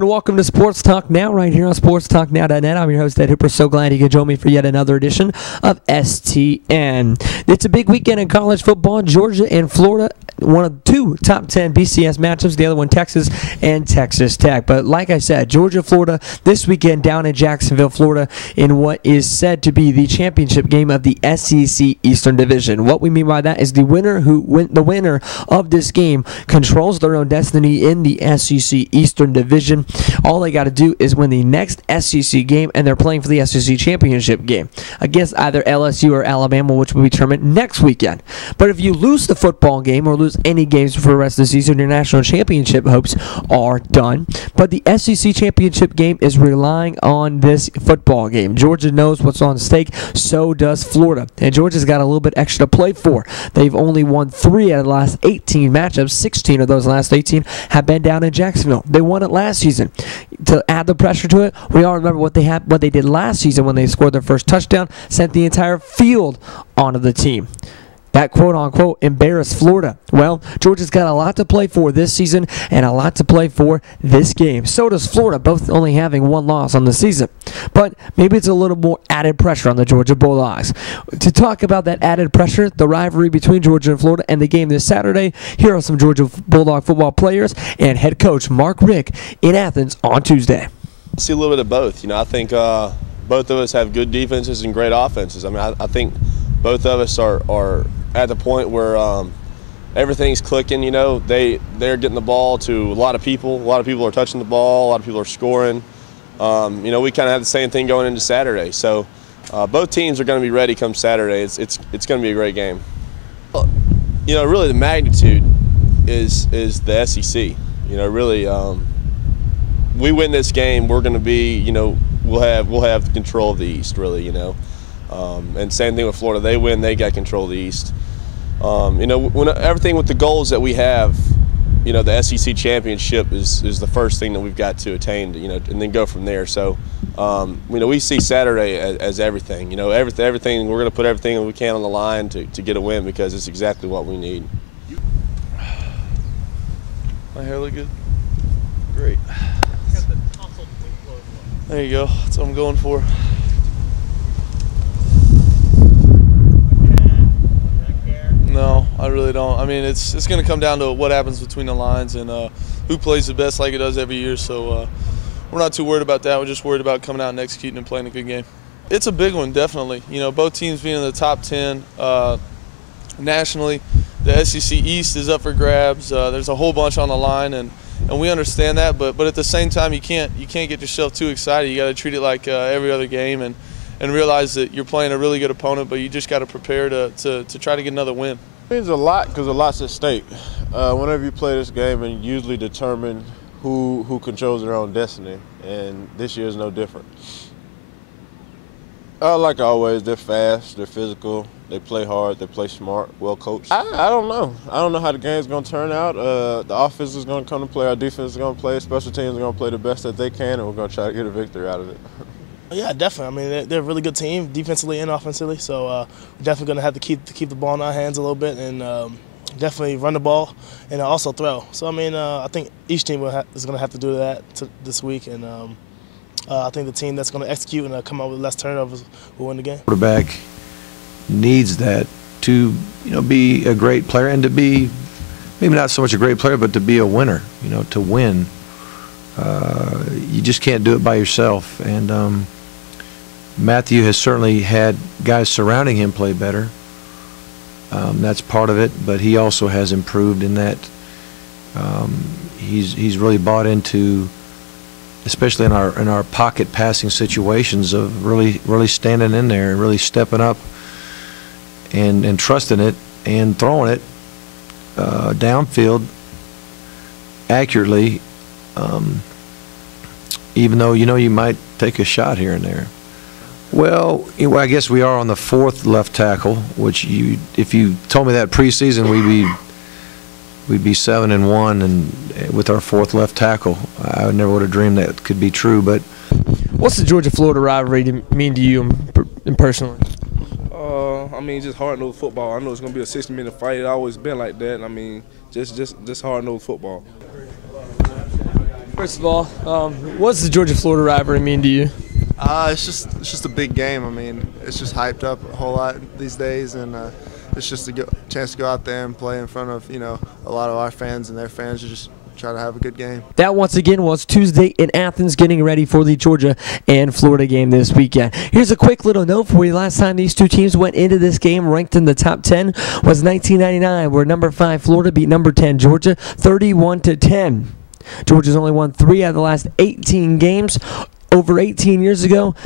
and welcome to Sports Talk Now, right here on SportsTalkNow.net. I'm your host, Ed Hooper. So glad you could join me for yet another edition of STN. It's a big weekend in college football. Georgia and Florida, one of two top 10 BCS matchups, the other one Texas and Texas Tech. But like I said, Georgia, Florida, this weekend down in Jacksonville, Florida, in what is said to be the championship game of the SEC Eastern Division. What we mean by that is the winner of this game controls their own destiny in the SEC Eastern Division. All they got to do is win the next SEC game, and they're playing for the SEC championship game against either LSU or Alabama, which will be determined next weekend. But if you lose the football game or lose any games for the rest of the season, your national championship hopes are done. But the SEC championship game is relying on this football game. Georgia knows what's on stake, so does Florida. And Georgia's got a little bit extra to play for. They've only won 3 out of the last 18 matchups. 16 of those last 18 have been down in Jacksonville. They won it last season. To add the pressure to it, we all remember what they did last season when they scored their first touchdown, sent the entire field onto the team. That quote-unquote embarrassed Florida. Well, Georgia's got a lot to play for this season and a lot to play for this game. So does Florida, both only having 1 loss on the season. But maybe it's a little more added pressure on the Georgia Bulldogs. To talk about that added pressure, the rivalry between Georgia and Florida, and the game this Saturday, here are some Georgia Bulldog football players and head coach Mark Richt in Athens on Tuesday. I see a little bit of both. I think both of us have good defenses and great offenses. I mean, I think both of us are at the point where everything's clicking. They're getting the ball to a lot of people. A lot of people are touching the ball. A lot of people are scoring. We kind of have the same thing going into Saturday. So both teams are going to be ready come Saturday. It's going to be a great game. Really the magnitude is the SEC. Really, we win this game, we're going to be, we'll have control of the East. Really, and same thing with Florida. They win, they got control of the East. When everything with the goals that we have, the SEC championship is the first thing that we've got to attain, and then go from there. So, we see Saturday as everything. Everything we're going to put everything we can on the line to get a win, because it's exactly what we need. My hair look good? Great. There you go. That's what I'm going for. No, I really don't. I mean, it's going to come down to what happens between the lines and who plays the best like it does every year. So we're not too worried about that. We're just worried about coming out and executing and playing a good game. It's a big one, definitely. Both teams being in the top 10 nationally. The SEC East is up for grabs. There's a whole bunch on the line, and we understand that. But at the same time, you can't get yourself too excited. You got to treat it like every other game and realize that you're playing a really good opponent, but you just got to prepare to try to get another win. It means a lot because a lot's at stake. Whenever you play this game, and usually determine who controls their own destiny, and this year is no different. Like always, they're fast, they're physical, they play hard, they play smart, well coached. I don't know. I don't know how the game's going to turn out. The offense is going to come to play, our defense is going to play, special teams are going to play the best that they can, and we're going to try to get a victory out of it. Yeah, definitely. I mean, they're a really good team, defensively and offensively. So we're definitely going to have to keep the ball in our hands a little bit, and definitely run the ball and also throw. So I mean, I think each team is going to have to do that this week, and I think the team that's going to execute and come up with less turnovers will win the game. Quarterback needs that to be a great player, and to be maybe not so much a great player, but to be a winner. To win. You just can't do it by yourself, and Matthew has certainly had guys surrounding him play better. That's part of it, but he also has improved in that he's really bought into, especially in our pocket passing situations, of really standing in there and really stepping up and trusting it and throwing it downfield accurately. Even though you might take a shot here and there. Well, I guess we are on the 4th left tackle, which if you told me that preseason, we'd be 7-1, and with our 4th left tackle, I never would have dreamed that could be true. But what's the Georgia-Florida rivalry mean to you personally? I mean, just hard-nosed football. I know it's gonna be a 60-minute fight. It's always been like that. I mean, just hard-nosed football. First of all, what's the Georgia-Florida rivalry mean to you? It's just a big game. I mean, it's just hyped up a whole lot these days, and it's just a chance to go out there and play in front of a lot of our fans and their fans to just try to have a good game. That once again was Tuesday in Athens, getting ready for the Georgia and Florida game this weekend. Here's a quick little note for you. Last time these two teams went into this game ranked in the top 10 was 1999, where number 5 Florida beat number 10 Georgia 31-10. Georgia's only won 3 out of the last 18 games. Over 18 years ago,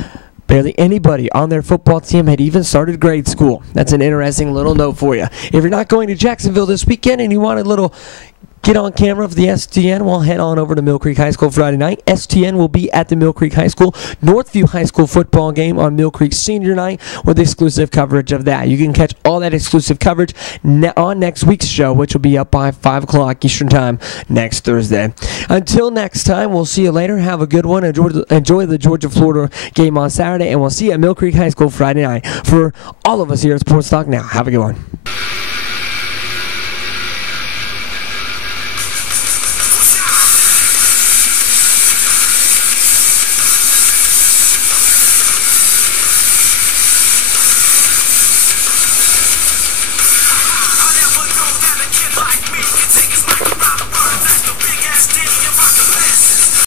barely anybody on their football team had even started grade school. That's an interesting little note for you. If you're not going to Jacksonville this weekend and you want a little get on camera for the STN, well, head on over to Mill Creek High School Friday night. STN will be at the Mill Creek High School Northview High School football game on Mill Creek Senior Night with exclusive coverage of that. You can catch all that exclusive coverage on next week's show, which will be up by 5 o'clock Eastern Time next Thursday. Until next time, we'll see you later. Have a good one. Enjoy the Georgia-Florida game on Saturday, and we'll see you at Mill Creek High School Friday night. For all of us here at Sports Talk Now, have a good one.